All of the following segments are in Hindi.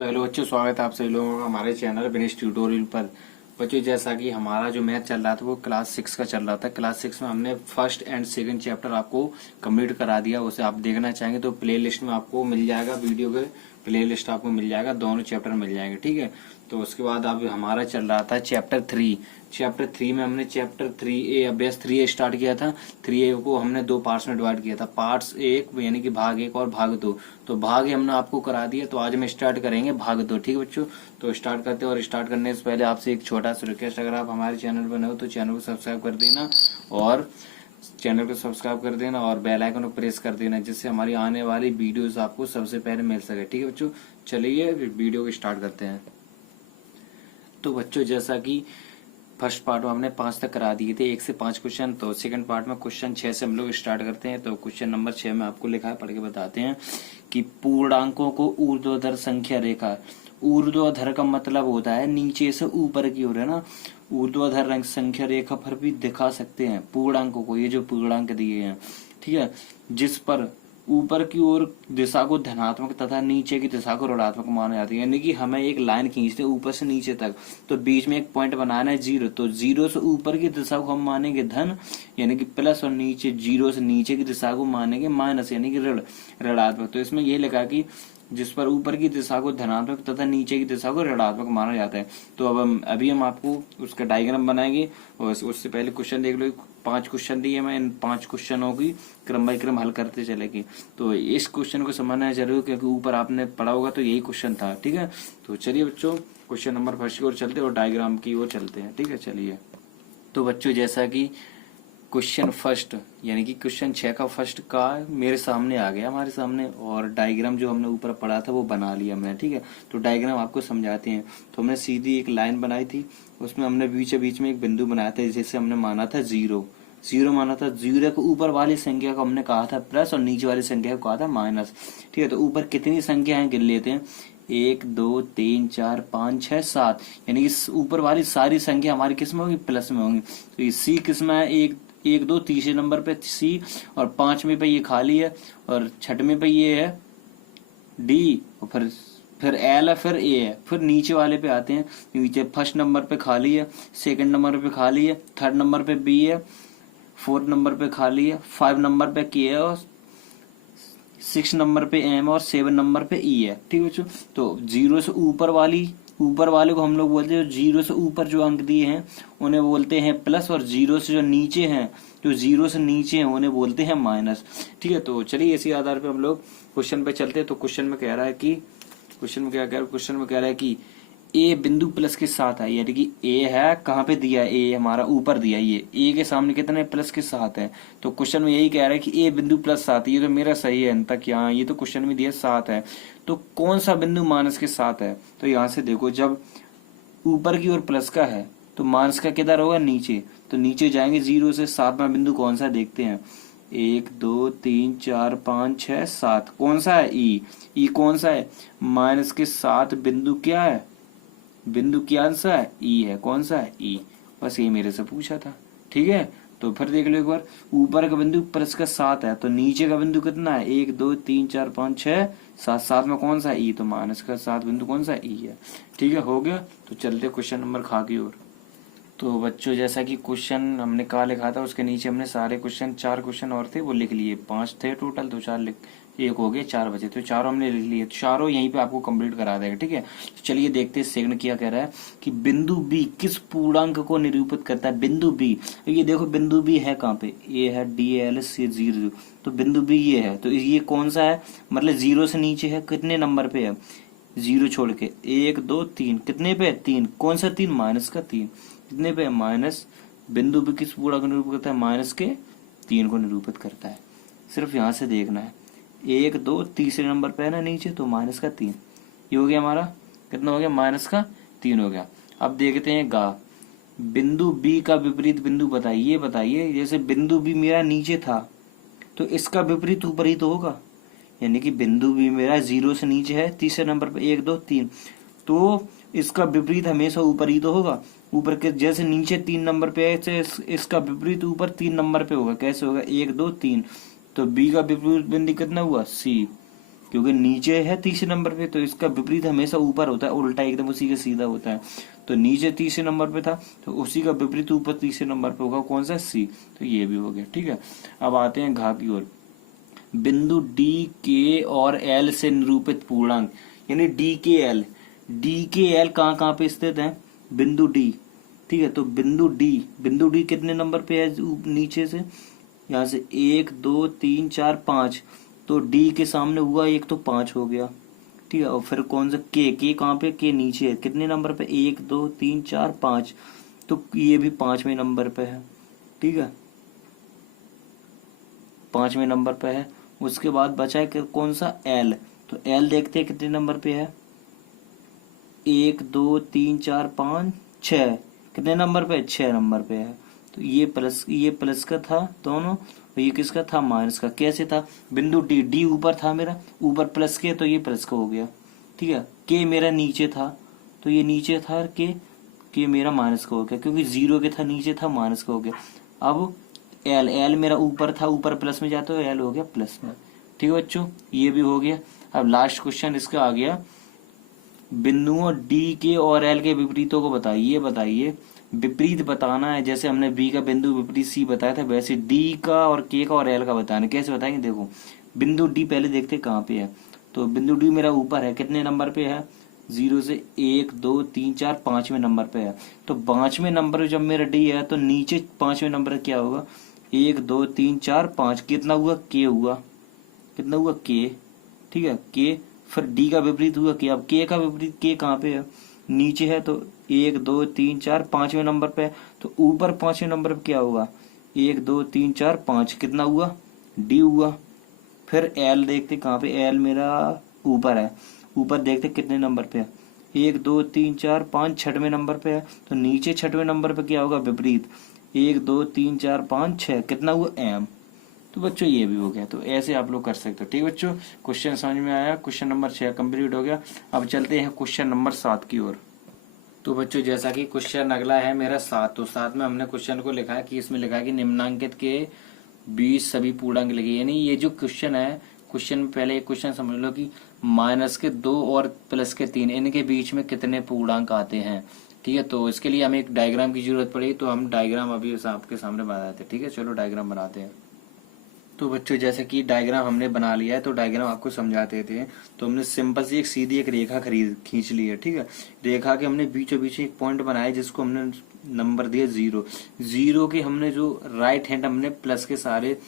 तो हेलो बच्चों, स्वागत है आप सभी लोगों का हमारे चैनल विनेश ट्यूटोरियल पर। बच्चों, जैसा कि हमारा जो मैथ चल रहा था वो क्लास 6 का चल रहा था। क्लास 6 में हमने फर्स्ट एंड सेकंड चैप्टर आपको कंप्लीट करा दिया। उसे आप देखना चाहेंगे तो प्ले लिस्ट में आपको मिल जाएगा, वीडियो के प्ले लिस्ट आपको मिल जाएगा, दोनों चैप्टर मिल जाएंगे, ठीक है। तो उसके बाद अब हमारा चल रहा था चैप्टर 3। चैप्टर 3 में हमने चैप्टर 3A अभ्यास 3A स्टार्ट किया था। 3A को हमने दो पार्ट्स में डिवाइड किया था, पार्ट्स एक यानी कि भाग एक और भाग दो। तो भाग हमने आपको करा दिया, तो आज हम स्टार्ट करेंगे भाग दो, ठीक है बच्चों। तो स्टार्ट करते हैं, और स्टार्ट करने से पहले आपसे एक छोटा सा रिक्वेस्ट, अगर आप हमारे चैनल पर नए हो तो चैनल को सब्सक्राइब कर देना, और चैनल को सब्सक्राइब कर देना और बेल आइकन को प्रेस कर देना, जिससे हमारी आने वाली वीडियोस आपको सबसे पहले मिल सके, ठीक है बच्चों। चलिए वीडियो को स्टार्ट करते हैं। तो बच्चों, जैसा कि फर्स्ट पार्ट में हमने 5 तक करा दिए थे, 1 से 5 क्वेश्चन। तो सेकंड पार्ट में क्वेश्चन 6 से हम लोग स्टार्ट करते हैं। तो क्वेश्चन नंबर 6 में आपको लिखा है, पढ़ के बताते हैं कि पूर्णांकों को ऊर्ध्वाधर संख्या रेखा, ऊर्ध्वाधर का मतलब होता है नीचे से ऊपर की ओर, है ना। ऊर्ध्वाधर संख्या रेखा पर भी दिखा सकते हैं पूर्णांकों को, ये जो पूर्णांक दिए हैं, ठीक है, जिस पर ऊपर की ओर दिशा को धनात्मक तथा नीचे की दिशा को ऋणात्मक माना जाता है। यानी कि हमें एक लाइन खींचते हैं ऊपर से नीचे तक, तो बीच में एक पॉइंट बनाना है 0। तो 0 से ऊपर की दिशा को हम मानेंगे धन यानी कि प्लस, और नीचे 0 से नीचे की दिशा को मानेंगे माइनस यानी कि ऋणात्मक। तो इसमें ये लिखा कि जिस पर ऊपर की दिशा को धनात्मक तथा नीचे की दिशा को ऋणात्मक माना जाता है। तो अब अभी हम आपको उसका डायग्राम बनाएंगे, और उससे पहले क्वेश्चन देख लो। 5 क्वेश्चन दिए, मैं इन 5 क्वेश्चनों की क्रम बाई क्रम हल करते चलेंगे। तो इस क्वेश्चन को समझना है जरूर, क्योंकि ऊपर आपने पढ़ा होगा तो यही क्वेश्चन था, ठीक है। तो चलिए बच्चों, क्वेश्चन नंबर फर्स्ट की ओर चलते और डायग्राम की ओर चलते हैं, ठीक है। चलिए, तो बच्चों, जैसा कि क्वेश्चन फर्स्ट यानी कि क्वेश्चन 6 का फर्स्ट का मेरे सामने आ गया, हमारे सामने, और डायग्राम जो हमने ऊपर पढ़ा था वो बना लिया हमने, ठीक है। तो डायग्राम आपको समझाते हैं। तो हमने सीधी एक लाइन बनाई थी, उसमें हमने बीच बीच में एक बिंदु बनाया था, जिसे हमने माना था 0 माना था। 0 को ऊपर वाली संख्या को हमने कहा था प्लस, और नीचे वाली संख्या को कहा था माइनस, ठीक है। तो ऊपर कितनी संख्या है गिन लेते हैं, 1 2 3 4 5 6 7, यानी कि ऊपर वाली सारी संख्या हमारी किस में होगी, प्लस में होंगी। तो ये सी किस में है, 1 1 2 तीसरे नंबर पे सी, और 5वें पे ये खाली है, और 6वें पे ये है डी, और फिर एल है, फिर ए है। फिर नीचे वाले पे आते हैं, नीचे फर्स्ट नंबर पे खाली है, सेकंड नंबर पे खाली है, थर्ड नंबर पे बी है, 4 नंबर पे खाली है, 5 नंबर पे के है, और 6 नंबर पे एम, और 7 नंबर पे ई है, ठीक है बच्चों। तो 0 से ऊपर वाले को हम लोग बोलते हैं, 0 से ऊपर जो अंक दिए हैं उन्हें बोलते हैं प्लस, और 0 से जो नीचे हैं, जो 0 से नीचे हैं उन्हें बोलते हैं माइनस, ठीक है। तो चलिए, इसी आधार पे हम लोग क्वेश्चन पे चलते हैं। तो क्वेश्चन में कह रहा है कि क्वेश्चन में कह रहा है कि ए बिंदु प्लस के साथ है, यानी कि ए है कहाँ पे दिया है, ए हमारा ऊपर दिया है, ये ए के सामने कितने प्लस के साथ है। तो क्वेश्चन में यही कह रहा है कि ए बिंदु प्लस 7, ये तो मेरा सही है तक, यहाँ ये तो क्वेश्चन में दिया 7 है। तो कौन सा बिंदु माइनस के साथ है, तो यहाँ से देखो, जब ऊपर की ओर प्लस का है तो माइनस का किधर होगा, नीचे। तो नीचे जाएंगे 0 से 7वां बिंदु कौन सा देखते हैं, 1 2 3 4 5 6 7, कौन सा है, ई कौन सा है, माइनस के साथ बिंदु क्या है, बिंदु क्या सा है, ई है, कौन सा है, ई। बस ये मेरे से पूछा था, ठीक है। तो फिर देख लो एक बार, ऊपर का बिंदु प्लस का 7 है, तो नीचे का बिंदु कितना है, 1 2 3 4 5 6 7, 7 में कौन सा है, ई। तो माइनस का 7 बिंदु कौन सा है, ई है, ठीक है। हो गया। तो चलते क्वेश्चन नंबर खा की ओर। तो बच्चों, जैसा कि क्वेश्चन हमने कहा लिखा था, उसके नीचे हमने सारे क्वेश्चन, 4 क्वेश्चन और थे वो लिख लिए, 5 थे टोटल, तो 4 लिख, एक हो गए, 4 बचे, तो चारों हमने लिख लिए, चारों यहीं पे आपको कंप्लीट करा देगा, ठीक है। तो चलिए देखते हैं सेकंड क्या कह रहा है कि बिंदु बी किस पूर्णांक को निरूपित करता है। बिंदु बी, ये देखो बिंदु बी है कहाँ पे, ए है, डी एल सी 0, तो बिंदु बी ये है। तो ये कौन सा है, मतलब 0 से नीचे है, कितने नंबर पे है, 0 छोड़ के, 1 2 3, कितने पे, 3, कौन सा 3, माइनस का 3, कितने पे, माइनस। बिंदु भी किस पूर्णांक को निरूपित करता है, माइनस के 3 को निरूपित करता है। सिर्फ यहाँ से देखना है, 1 2 तीसरे नंबर पे है ना नीचे, तो माइनस का 3, ये हो गया हमारा, कितना हो गया, माइनस का 3 हो गया। अब देखते हैं गा, बिंदु बी का विपरीत बिंदु बताइए, जैसे बिंदु बी मेरा नीचे था, तो इसका विपरीत ऊपर ही तो होगा, यानी कि बिंदु भी मेरा 0 से नीचे है, तीसरे नंबर पे 1 2 3, तो इसका विपरीत हमेशा ऊपर ही तो होगा। ऊपर के जैसे नीचे 3 नंबर पे है, इसका विपरीत ऊपर 3 नंबर पे होगा, कैसे होगा, 1 2 3। तो बी का विपरीत बिंदु कितना हुआ, सी, क्योंकि नीचे है तीसरे नंबर पे, तो इसका विपरीत हमेशा ऊपर होता है, उल्टा एकदम उसी के सीधा होता है। तो नीचे तीसरे नंबर पे था, तो उसी का विपरीत ऊपर तीसरे नंबर पे होगा, कौन सा, सी। तो ये भी हो गया, ठीक है। अब आते हैं घा की ओर। बिंदु डी के और एल से निरूपित पूर्णांक, यानी डी के एल कहाँ कहाँ पे स्थित है, बिंदु डी, ठीक है। तो बिंदु डी कितने नंबर पे है नीचे से, यहाँ से 1 2 3 4 5, तो डी के सामने हुआ एक, तो 5 हो गया, ठीक है। और फिर कौन सा, के कहाँ पे, के नीचे है, कितने नंबर पे, 1 2 3 4 5, तो ये भी 5वें नंबर पे है, ठीक है, 5वें नंबर पे है। उसके बाद बचा है कौन सा, एल। तो एल देखते हैं कितने नंबर पे है, 1 2 3 4 5 6, कितने नंबर पे, 6 नंबर पे है। तो ये प्लस का था दोनों, और ये किसका था, माइनस का। कैसे था, बिंदु डी ऊपर था मेरा, ऊपर प्लस के, तो ये प्लस का हो गया, ठीक है। के मेरा नीचे था, तो ये नीचे था के मेरा माइनस का हो गया, क्योंकि 0 के था नीचे था, माइनस का हो गया। अब एल मेरा ऊपर था, ऊपर प्लस में जाता है, एल हो गया प्लस में, ठीक है बच्चों, ये भी हो गया। अब लास्ट क्वेश्चन इसका आ गया, बिंदुओं डी के और एल के विपरीतों को बताइए। विपरीत बताना है, जैसे हमने बी का बिंदु विपरीत सी बताया था, वैसे डी का और के का और एल का बताना है। कैसे बताएंगे, देखो बिंदु डी पहले देखते कहाँ पे है। तो बिंदु डी मेरा ऊपर है, कितने नंबर पे है, 0 से 1 2 3 4 5वें नंबर पे है। तो 5वें नंबर पे जब मेरा डी है, तो नीचे 5वें नंबर क्या होगा, 1 2 3 4 5, कितना हुआ, के हुआ, कितना हुआ, के, ठीक है, के। फिर डी का विपरीत हुआ के। अब के का विपरीत, के कहाँ पे है, नीचे है, तो 1 2 3 4 5वें नंबर पे है, तो ऊपर 5वें नंबर पे क्या होगा, 1 2 3 4 5, कितना हुआ, डी हुआ। फिर एल देखते कहाँ पे, एल मेरा ऊपर है, ऊपर देखते कितने नंबर पे है, 1 2 3 4 5, 6वें नंबर पे है, तो नीचे 6वें नंबर पे क्या होगा, विपरीत, 1 2 3 4 5 6, कितना हुआ, एम। तो बच्चों ये भी हो गया। तो ऐसे आप लोग कर सकते हो, ठीक है बच्चों। क्वेश्चन समझ में आया, क्वेश्चन नंबर 6 कंप्लीट हो गया। अब चलते हैं क्वेश्चन नंबर 7 की ओर। तो बच्चों जैसा कि क्वेश्चन अगला है मेरा 7, तो 7 में हमने क्वेश्चन को लिखा है कि इसमें लिखा है कि निम्नांकित के 20 सभी पूर्णांक लिखे, यानी ये जो क्वेश्चन है, क्वेश्चन में पहले एक क्वेश्चन समझ लो कि -2 और +3 इनके बीच में कितने पूर्णांक आते हैं, ठीक है। तो इसके लिए हमें एक डायग्राम की जरूरत पड़ेगी, तो हम डायग्राम अभी आपके सामने बनाते हैं, ठीक है। चलो डायग्राम बनाते हैं। तो बच्चों जैसे कि डायग्राम हमने बना लिया है, तो डायग्राम आपको समझा देते हैं। तो हमने सिंपल सी एक सीधी एक रेखा खींच ली है, ठीक है। रेखा के हमने बीचों बीच एक पॉइंट बनाया, जिसको हमने नंबर दिया 0 के हमने जो राइट हैंड हमने प्लस के सारे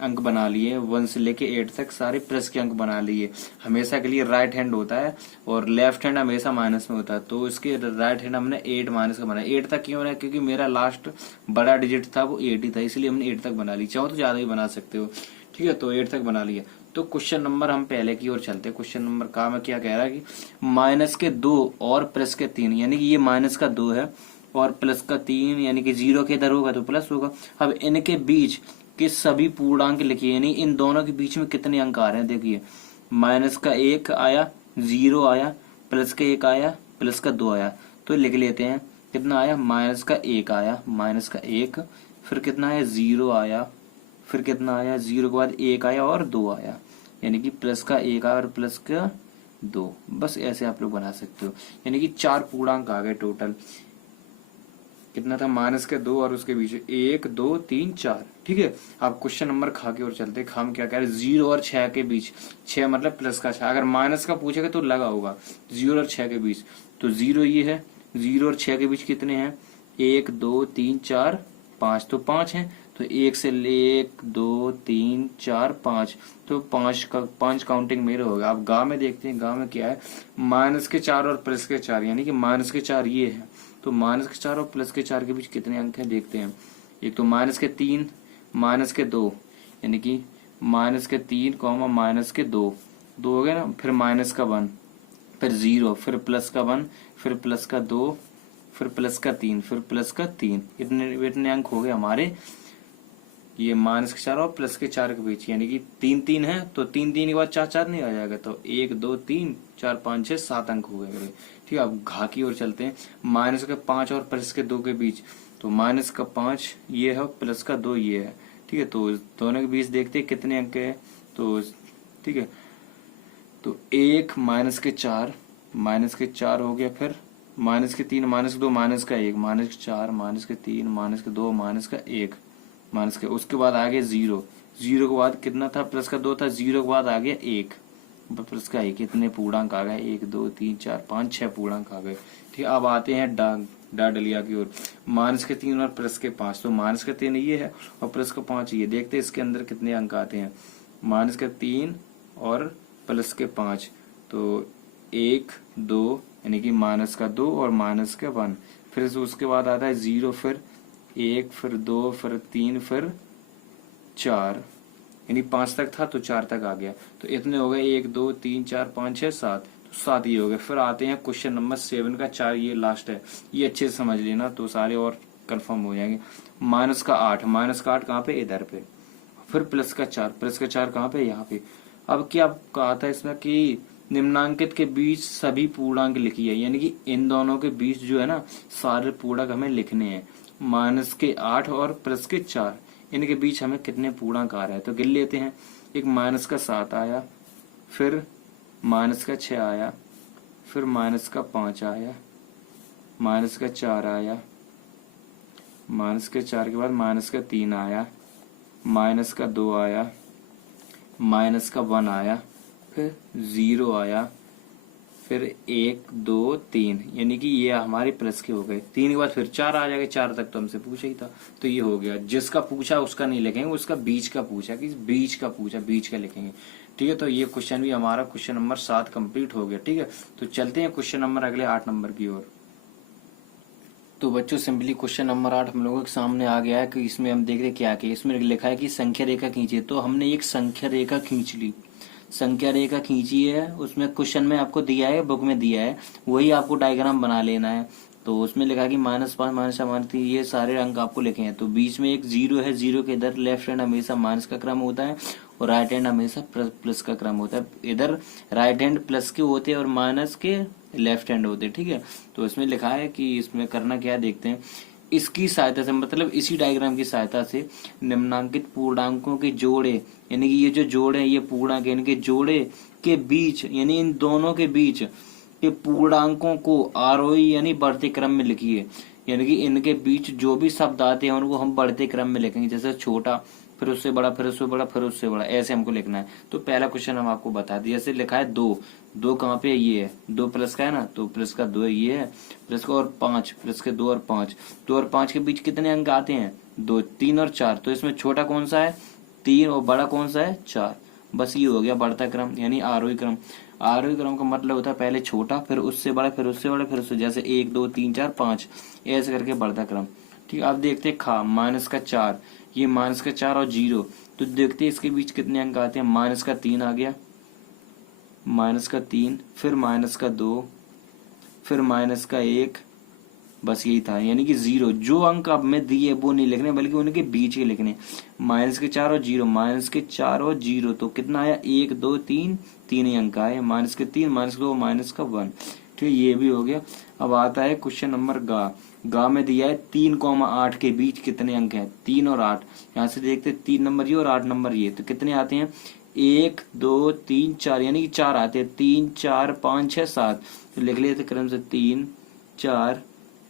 अंक बना लिए, 1 से लेके 8 तक सारे प्लस के अंक बना लिए। हमेशा के लिए राइट हैंड होता है और लेफ्ट हैंड हमेशा माइनस में होता है, तो इसके राइट हैंड हमने 8 माइनस का बनाया। 8 तक क्यों बनाया, क्योंकि मेरा लास्ट बड़ा डिजिट था वो 8 ही था, इसलिए हमने 8 तक बना ली। चाहो तो ज्यादा ही बना सकते हो, ठीक है। तो 8 तक बना लिया। तो क्वेश्चन नंबर हम पहले की ओर चलते हैं। क्वेश्चन नंबर का मैं क्या कह रहा है कि -2 और +3, यानी कि ये -2 है और +3, यानी कि 0 के इधर होगा तो प्लस होगा। अब इनके बीच के सभी पूर्णांक लिखिए, यानी इन दोनों के बीच में कितने अंक आ रहे हैं, देखिए -1 आया, 0 आया, +1 आया, +2 आया। तो लिख लेते हैं, कितना आया, -1 आया, -1, फिर कितना आया, 0 आया, फिर कितना आया, 0 के बाद 1 आया और 2 आया, यानी कि +1 आया और +2। बस ऐसे आप लोग बना सकते हो, यानी कि 4 पूर्णांक आ गए टोटल। कितना था, -2 और उसके बीच 1 2 3 4, ठीक है। अब क्वेश्चन नंबर खा के और चलते, खाम क्या कह रहे, 0 और 6 के बीच, 6 मतलब प्लस का 6, अगर माइनस का पूछेगा तो लगा होगा 0 और 6 के बीच। तो 0 ये है, 0 और 6 के बीच कितने हैं, 1 2 3 4 5, तो 5 है। तो 1 से 1 2 3 4 5, तो 5 काउंटिंग मेरे होगा। अब गाँव में देखते हैं, गाँव में क्या है, -4 और +4, यानी कि -4 ये है, तो -4 और +4 के बीच कितने अंक हैं देखते हैं। एक तो -3, -2, यानी कि -3, -2, 2 हो गया ना, फिर -1, फिर 0, फिर +1, फिर +2, फिर +3, फिर +3, इतने अंक हो गए हमारे ये -4 और +4 के बीच, यानी कि 3 है, तो 3 के बाद 4 नहीं आ जाएगा, तो 1 2 3 4 5 6 7 अंक हो गए मेरे, ठीक है। अब घा की ओर चलते हैं, -5 और +2 के बीच, तो -5 ये है, +2 ये है, ठीक है। तो दोनों के बीच देखते हैं कितने अंक है, तो ठीक है, तो 1 माइनस के 4 हो गया, फिर माइनस के 3 माइनस के 2 माइनस का 1 माइनस के 4 माइनस के 3 माइनस के 2 माइनस का 1 माइनस के, उसके बाद आ गया 0 के बाद कितना था, प्लस का 2 था, 0 के बाद आ गया 1 प्लस का 1, इतने पूर्णांक आ गए, 1 2 3 4 5 6 पूर्णांक आ गए। ठीक है, अब आते हैं डाडलिया की ओर। माइनस के 3 और प्लस के 5, तो माइनस के 3 ये है और प्लस का 5 ये, देखते हैं इसके अंदर कितने अंक आते हैं। माइनस के 3 और प्लस के 5, तो 1 2 यानी कि माइनस का 2 और माइनस का 1, फिर उसके बाद आता है 0, फिर 1 फिर 2 फिर 3 फिर 4, यानी 5 तक था तो 4 तक आ गया, तो इतने हो गए 1 2 3 4 5 6 7, तो 7 ये हो गए। फिर आते हैं क्वेश्चन नंबर 7 का 4, ये लास्ट है, ये अच्छे से समझ लेना तो सारे और कंफर्म हो जाएंगे। माइनस का 8 कहाँ पे, इधर पे, फिर प्लस का 4 कहाँ पे, यहाँ पे। अब क्या कहा था इसमें कि निम्नांकित के बीच सभी पूर्णांक लिखिए, यानी कि इन दोनों के बीच जो है ना सारे पूर्णांक हमें लिखने हैं। माइनस के 8 और प्लस के 4, इनके बीच हमें कितने पूर्णांक आ रहे हैं, तो गिन लेते हैं। एक माइनस का 7 आया, फिर माइनस का 6 आया, फिर माइनस का 5 आया, माइनस का 4 आया, माइनस के 4 के बाद माइनस का 3 आया, माइनस का 2 आया, माइनस का 1 आया, फिर 0 आया, फिर 1 2 3, यानी कि ये हमारे प्लस के हो गए। 3 के बाद फिर 4 आ जाएगा, 4 तक तो हमसे पूछा ही था, तो ये हो गया। जिसका पूछा उसका नहीं लिखेंगे, उसका बीच का पूछा, कि बीच का पूछा, बीच का लिखेंगे। ठीक है, तो ये क्वेश्चन भी हमारा क्वेश्चन नंबर 7 कंप्लीट हो गया। ठीक है, तो चलते हैं क्वेश्चन नंबर अगले 8 नंबर की ओर। तो बच्चों सिंपली क्वेश्चन नंबर 8 हम लोगों के सामने आ गया है कि इसमें हम देख रहे क्या क्या, इसमें लिखा है कि संख्या रेखा खींचिए। तो हमने एक संख्या रेखा खींच ली, संख्या रेखा खींची है, उसमें क्वेश्चन में आपको दिया है, बुक में दिया है, वही आपको डायग्राम बना लेना है। तो उसमें लिखा कि -5 -3 ये सारे अंक आपको लिखे हैं। तो बीच में एक 0 है, 0 के इधर लेफ्ट हैंड हमेशा माइनस का क्रम होता है और राइट हैंड हमेशा प्लस का क्रम होता है। इधर राइट हैंड प्लस के होते हैं और माइनस के लेफ्ट हैंड होते हैं। ठीक है, तो इसमें लिखा है कि इसमें करना क्या देखते हैं। इसकी सहायता से, मतलब इसी डायग्राम की सहायता से निम्नांकित पूर्णांकों के जोड़े, यानी कि ये जो जोड़े हैं ये पूर्णांक, इनके जोड़े के बीच, यानी इन दोनों के बीच के पूर्णांकों को आरोही यानी बढ़ते क्रम में लिखिए। यानी कि इनके बीच जो भी शब्द आते हैं उनको हम बढ़ते क्रम में लिखेंगे, जैसे छोटा, फिर उससे बड़ा, फिर उससे बड़ा, फिर उससे बड़ा, ऐसे हमको लिखना है। तो पहला क्वेश्चन हम आपको बता दिए, जैसे लिखा है 2 कहाँ पे, ये है 2 प्लस का है ना, तो प्लस का 2 ये है, प्लस का और 5, प्लस के 2 और 5, 2 और 5 के बीच कितने अंक आते हैं, 2 3 और 4। तो इसमें छोटा कौन सा है, 3, और बड़ा कौन सा है, 4। बस ये हो गया बढ़ता क्रम, यानी आरोही क्रम। आरोही क्रम का मतलब होता है पहले छोटा, फिर उससे बड़ा, फिर उससे बड़ा, फिर उससे, जैसे 1 2 3 4 5, ऐसे करके बढ़ता क्रम। ठीक है, अब देखते हैं खा माइनस का 4, ये माइनस का 4 और 0, तो देखते हैं इसके बीच कितने अंक आते हैं। माइनस का 3 आ गया, माइनस का 3, फिर माइनस का 2, फिर माइनस का 1, बस यही था। यानी कि 0, जो अंक अब मैं दिए वो नहीं लिखने बल्कि उनके बीच के लिखने। माइनस के 4 और 0, माइनस के 4 और 0, तो कितना आया, 1 2 3, 3 ही अंक आए। माइनस के 3, माइनस 2, माइनस का 1। ठीक है, ये भी हो गया। अब आता है क्वेश्चन नंबर गा में दिया है 3,8 के बीच कितने अंक हैं, 3 और 8। यहाँ से देखते 3 नंबर ये और 8 नंबर ये, तो कितने आते हैं, 1 2 3 4, यानी कि 4 आते हैं, 3 4 5 6 7। तो लिख लेते क्रम से 3 4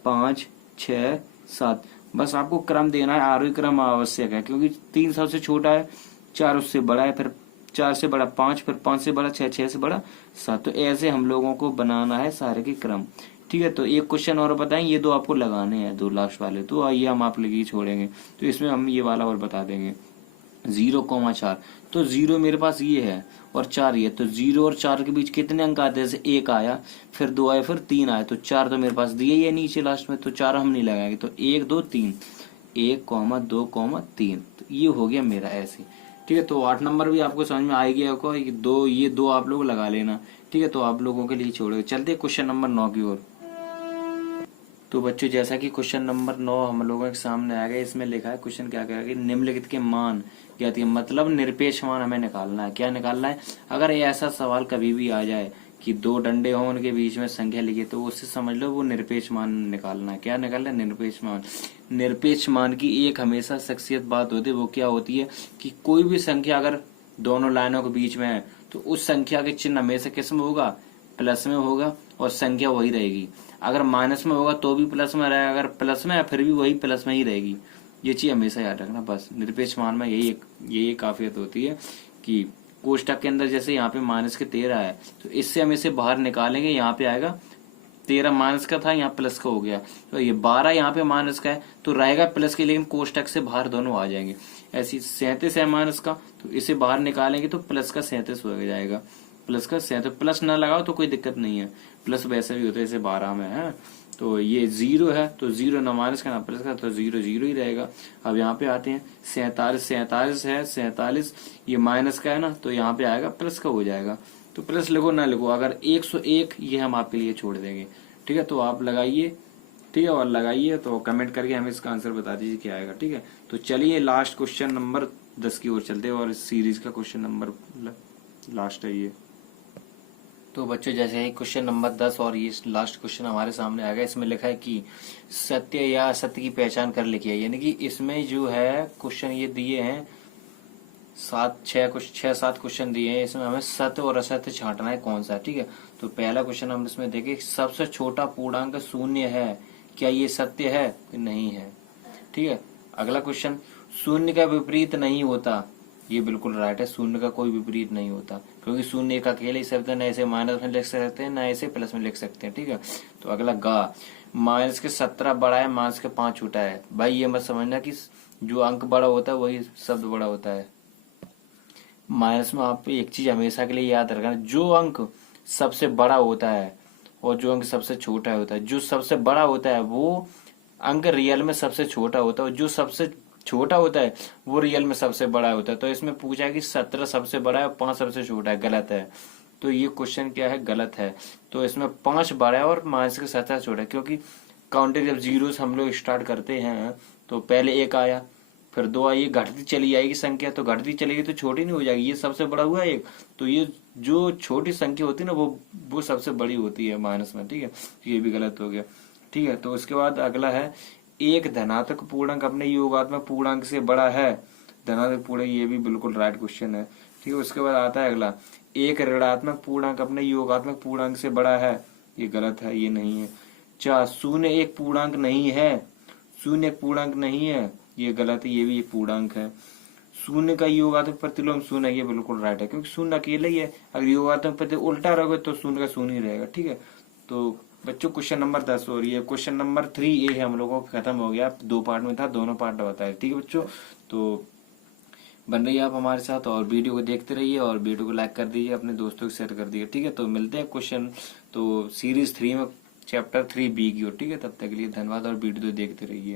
5 6 7। बस आपको क्रम देना है, आरोही क्रम आवश्यक है, क्योंकि 3 सबसे छोटा है, 4 उससे बड़ा है, फिर 4 से बड़ा 5, फिर 5 से बड़ा 6, 6 से बड़ा 7। तो ऐसे हम लोगों को बनाना है सारे के क्रम। ठीक है, तो एक क्वेश्चन और बताएं, ये 2 आपको लगाने हैं, 2 लास्ट वाले, तो आइए हम आप लोग ही छोड़ेंगे, तो इसमें हम ये वाला और बता देंगे। 0,4, तो 0 मेरे पास ये है और 4 ये, तो 0 और 4 के बीच कितने अंक आते हैं, जैसे 1 आया, फिर 2 आया, फिर 3 आया, तो 4 तो मेरे पास दिए ही है नीचे लास्ट में, तो 4 हम नहीं लगाएंगे। तो 1 2 3, 1, 2, 3, तो ये हो गया मेरा ऐसे। ठीक है, तो 8 नंबर भी आपको समझ में आ गया होगा, ये दो आप लोग लगा लेना। ठीक है, तो आप लोगों के लिए छोड़ेगा। चलते क्वेश्चन नंबर 9 की ओर। तो बच्चों जैसा कि क्वेश्चन नंबर 9 हम लोगों के सामने आ गया, इसमें लिखा है क्वेश्चन क्या कहेगा कि निम्नलिखित के मान ज्ञात कीजिए, मतलब निरपेक्ष मान हमें निकालना है। क्या निकालना है, अगर ऐसा सवाल कभी भी आ जाए कि 2 डंडे हों उनके बीच में संख्या लिखी, तो उससे समझ लो वो निरपेक्ष मान निकालना है। क्या निकालना है, निरपेक्ष मान। निरपेक्ष मान की एक हमेशा शख्सियत बात होती है, वो क्या होती है कि कोई भी संख्या अगर दोनों लाइनों के बीच में है तो उस संख्या के चिन्ह हमेशा किस में होगा, प्लस में होगा, और संख्या वही रहेगी। अगर माइनस में होगा तो भी प्लस में रहेगा, अगर प्लस में है फिर भी वही प्लस में ही रहेगी। ये चीज हमेशा याद रखना। बस निरपेक्ष मान में यही काफियत होती है कि कोष्टक के अंदर जैसे यहाँ पे माइनस के 13 है, तो इससे हम इसे बाहर निकालेंगे, यहाँ पे आएगा 13 माइनस का था, यहाँ प्लस का हो गया, तो ये 12 यहाँ पे माइनस का है तो रहेगा प्लस के, लेकिन कोष्टक से बाहर दोनों आ जाएंगे। ऐसी 37 है माइनस का, तो इसे बाहर निकालेंगे तो प्लस का 37 हो जाएगा, प्लस का 37। प्लस ना लगाओ तो कोई दिक्कत नहीं है, प्लस वैसे भी होता है, जैसे 12 में है। तो ये 0 है, तो 0 ना माइनस का ना प्लस का, तो 0 0 ही रहेगा। अब यहाँ पे आते हैं 47 है, 47 ये माइनस का है ना, तो यहाँ पे आएगा प्लस का हो जाएगा। तो प्लस लिखो ना लिखो, अगर 101 ये हम आपके लिए छोड़ देंगे, ठीक है। तो आप लगाइए, ठीक है, और लगाइए तो कमेंट करके हमें इसका आंसर बता दीजिए क्या आएगा, ठीक है। तो चलिए लास्ट क्वेश्चन नंबर 10 की ओर चलते हैं, और इस सीरीज का क्वेश्चन नंबर लास्ट है ये। तो बच्चों जैसे ही क्वेश्चन नंबर 10 और ये लास्ट क्वेश्चन हमारे सामने आ गया, इसमें लिखा है कि सत्य या असत्य की पहचान कर लिखिए। यानी कि इसमें जो है क्वेश्चन ये दिए हैं 6-7 क्वेश्चन दिए हैं, इसमें हमें सत्य और असत्य छांटना है कौन सा, ठीक है। तो पहला क्वेश्चन हम इसमें देखें, सबसे छोटा पूर्णांक 0 है, क्या ये सत्य है कि नहीं है, ठीक है। अगला क्वेश्चन, शून्य का विपरीत नहीं होता, ये बिल्कुल राइट है, शून्य का कोई विपरीत नहीं होता, क्योंकि शून्य एक अकेले ही शब्द है, ना इसे माइनस में लिख सकते हैं ना इसे प्लस में लिख सकते हैं, ठीक है। तो अगला गा, माइनस के 17 बड़ा है, माइनस के 5 छोटा है। भाई ये मत समझना कि जो अंक बड़ा होता है वही शब्द बड़ा होता है। माइनस में आप एक चीज हमेशा के लिए याद रखना, जो अंक सबसे बड़ा होता है और जो अंक सबसे छोटा होता है, जो सबसे बड़ा होता है वो अंक रियल में सबसे छोटा होता है, और जो सबसे छोटा होता है वो रियल में सबसे बड़ा होता है। तो इसमें पूछा है कि 17 सबसे बड़ा है और 5 सबसे छोटा है, गलत है। तो ये क्वेश्चन क्या है, गलत है। तो इसमें 5 बड़ा है और माइनस के 17 छोटा है, क्योंकि काउंटर जब जीरो से हम लोग स्टार्ट करते हैं तो पहले 1 आया, फिर 2 आई, घटती चली जाएगी संख्या, तो घटती चलेगी तो छोटी नहीं हो जाएगी, ये सबसे बड़ा हुआ 1, तो ये जो छोटी संख्या होती है ना वो सबसे बड़ी होती है माइनस में, ठीक है। ये भी गलत हो गया, ठीक है। तो उसके बाद अगला है, एक धनात्मक पूर्णांक अपने योगात्मक पूर्णांक से बड़ा है, धनात्मक पूर्णांक, ये भी बिल्कुल राइट क्वेश्चन है, ठीक है। उसके बाद आता है अगला, एक ऋणात्मक पूर्णांक अपने योगात्मक पूर्णांक से बड़ा है, ये गलत है, ये नहीं है। 4, शून्य एक पूर्णांक नहीं है, शून्य एक पूर्णांक नहीं है, ये गलत है, ये भी एक पूर्णांक है। शून्य का योगात्मक प्रतिलोम शून्य, ये बिल्कुल राइट है, क्योंकि शून्य अकेला ही है, अगर योगात्मक प्रति उल्टा रहोगे तो शून्य का शून्य ही रहेगा, ठीक है। तो बच्चों क्वेश्चन नंबर 10 और ये क्वेश्चन नंबर 3A है हम लोगों का, खत्म हो गया, 2 पार्ट में था, दोनों पार्ट बताए, ठीक है बच्चों। तो बन रही है आप हमारे साथ, और वीडियो को देखते रहिए, और वीडियो को लाइक कर दीजिए, अपने दोस्तों को शेयर कर दीजिए, ठीक है। तो मिलते हैं क्वेश्चन, तो सीरीज 3 में चैप्टर 3B की ओर, ठीक है। तब तक के लिए धन्यवाद, और वीडियो देखते रहिए।